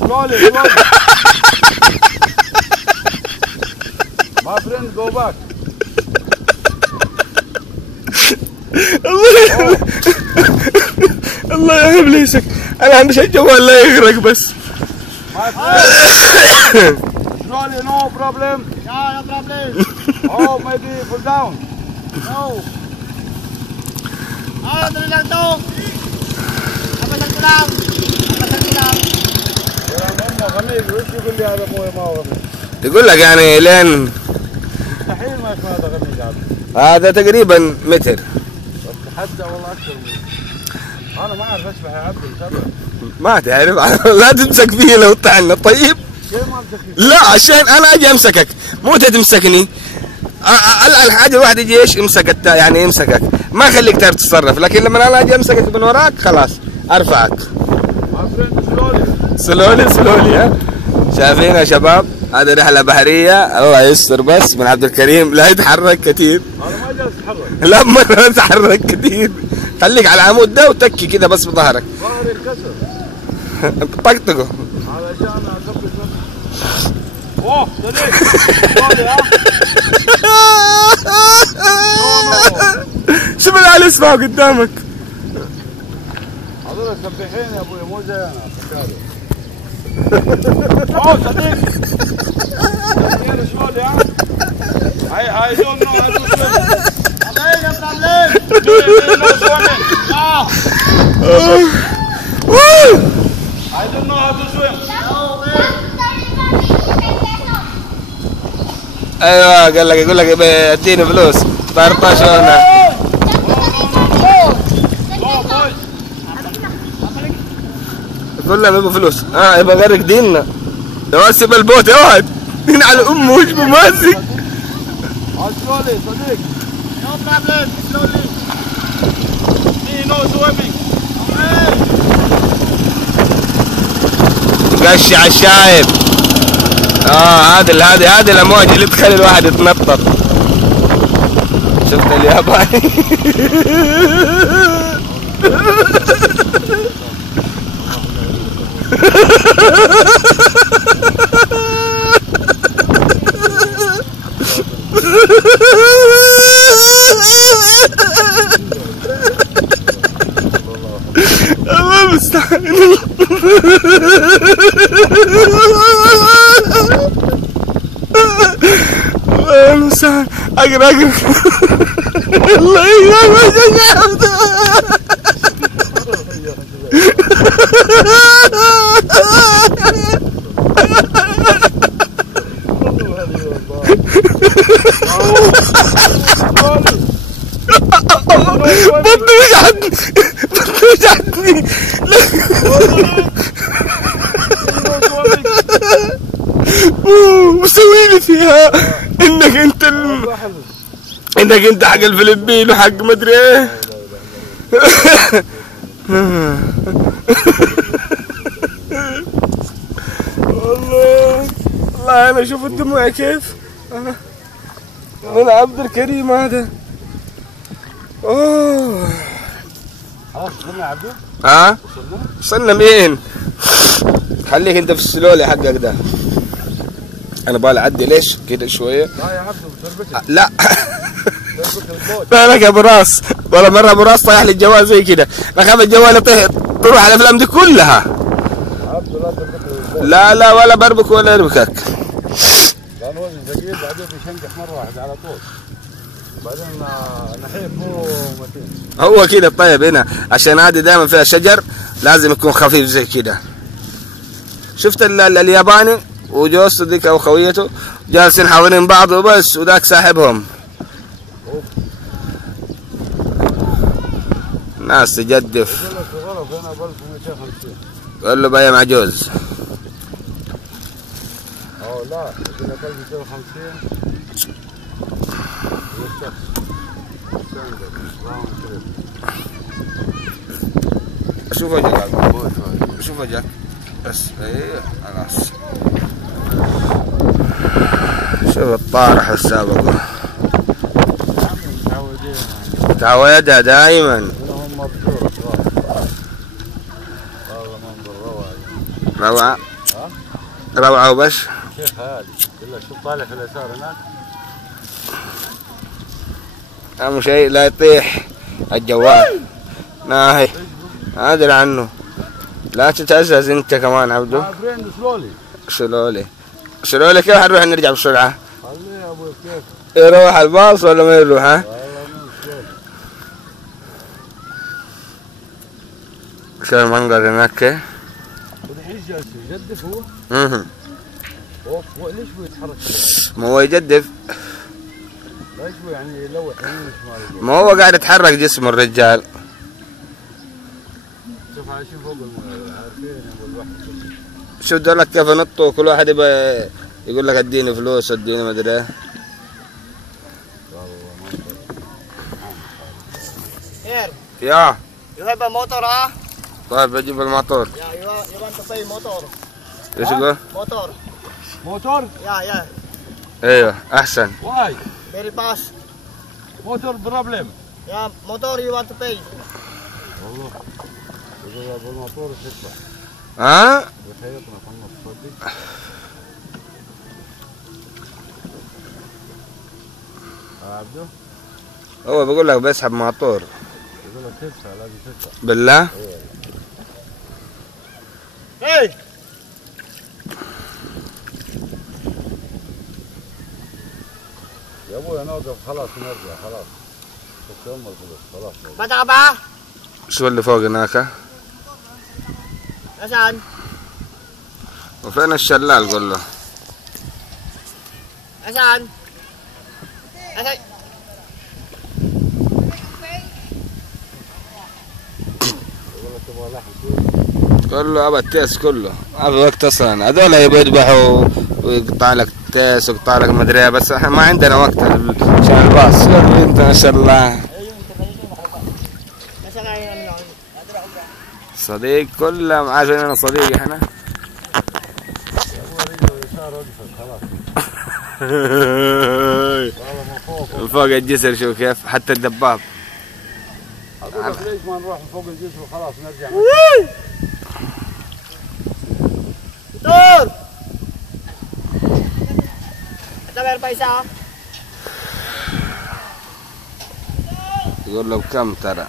Slowly. My friend, go back. الله يا ابليسك، انا عندي شيء جوال لا يغرق بس. My friend, slowly, no problem. Yeah, no problem. Oh, maybe pull down. No. Dali lang to. Abasan ko lang. يا ماما غميق، وش يقول لي هذا ابوي ما هو غميق؟ يقول لك يعني لين مستحيل ما اسمه هذا غميق هذا تقريبا متر. حتى والله اكثر من انا ما اعرف اسبح يا عبد السبع. ما تعرف لا تمسك فيه لو طعنا. طيب كيف ما امسك فيه؟ لا عشان انا اجي امسكك مو انت تمسكني. الحاجه الواحد يجي ايش يمسك يعني يمسكك ما يخليك تعرف تتصرف، لكن لما انا اجي امسكك من وراك خلاص ارفعك. سلولي ها. شايفين يا شباب هذه رحله بحريه الله يستر بس من عبد الكريم لا يتحرك كثير. انا ما جالس اتحرك. لا ما تتحرك كثير، خليك على العمود ده وتكي كده بس بظهرك. ظهري انكسر. طقطقه علشان اثبت نفسي. اوه صديق سلولي ها. شوف العيال يسمعوا قدامك. هذول سباحين يا ابوي مو زي انا فكاري. اوه صديق صديق سلولي ها. I don't know how to swim. Okay, no problem. No swimming. No. I don't know how to swim. ايوه قال لك يقول لك اديني فلوس 13 هنا. يقول لهم يبغى فلوس يبغى غرق ديننا. يا واد سيب البوت يا واد دين على امه وش بماسك. Slowly صديق. No problem. Slowly. Me no swimming. قشع الشايب. هذه الامواج اللي تخلي الواحد يتنطط. شفت الياباني. الله المستعان. الله المستعان. اقرا الله يسامحك. بطني وجعتني. مسوي لي فيها انك انت حق الفلبين وحق مدري ايه. والله انا شوف الدموع كيف من عبد الكريم هذا. اوه خلاص وصلنا يا عبدو؟ وصلنا مين؟ خليك انت في السلولي حقك ده. انا بالي اعدي ليش كده شويه. لا يا عبدو بتربكك. لا بالك يا ابو راس، ولا مره ابو راس طيح لي الجوال زي كده، اخذ الجوال يطيح تروح على الافلام دي كلها. عبدو لا تربكك. لا ولا بربك ولا يربكك. كان وزن ثقيل بعدين بيشنقح مره واحده على طول. بعدين نحيف مو متين. هو كده طيب هنا عشان هذه دائما فيها شجر لازم يكون خفيف زي كده. شفت الياباني وجوزته ذيك او خويته جالسين حوالين بعض وبس وذاك ساحبهم. ناس تجدف. قال له بيا معجوز. لا قلنا 1250 شوف وجهك شوف وجهك بس ايه خلاص. شوف الطارح السابق متعودة دائما. مبسوط والله منظر روعة. روعة. ها؟ روعة وبس. شيء خيالي. إلا شوف طالع في اليسار هناك. أهم شيء لا يطيح الجوال. ناهي أدري عنه. لا تتأسس أنت كمان عبدو. فريند سلولي. شلولي كيف حنروح نرجع بسرعة؟ خليه يا أبوي كيف؟ يروح الباص ولا ما يروح ها؟ والله من سلولي. شو المنظر هناك كيف؟ والحين جالس يجدف هو؟ ليش هو يتحرك؟ ما هو يجدف. ليش هو يعني يلوح يمين وشمال؟ ما هو قاعد يتحرك جسم الرجال. شوف عايشين فوق عارفين يا الواحد. شوف دولك كيف نطوا كل واحد يبغى يقول لك اديني فلوس اديني ما ادري ايه. Here, يا you have a motor, huh? طيب بجيب الموتور. Yeah, you want to pay motor. ايش يقول؟ Motor. موتور؟ Yeah. ايوه احسن. واي؟ Very fast. موتور بروبلم. Yeah, motor you want to pay. والله. إذا بالموتور تدفع. ها؟ بخيطنا في النص صدق. عبده؟ هو بيقول لك بسحب موتور. يقول لك تدفع لازم تدفع. بالله؟ Hey! يا ابوي نوقف خلاص نرجع خلاص. بس يوم الفلوس خلاص. Bata ka ba? شو اللي فوق هناك؟ Nasaan? وفين الشلال قول له؟ Nasaan? Nasaan? يقول لك تبغى لحم. قول له ابى التيس كله. ما في وقت اصلا هذول يبغوا يذبحوا ويقطع لك تيس ويقطع لك مدري ايه بس احنا ما عندنا وقت عشان الباص. يلا انت ما شاء الله. Nasaan kayo namin ako? صديق كلهم عارفين انا صديق احنا. يا ابوي رجله يسار وقفت خلاص. والله من فوق. فوق الجسر شوف كيف حتى الدباب. اقول لك ليش ما نروح فوق الجسر وخلاص نرجع. Motor! Ito meron pa isa. يقول له بكم ترى؟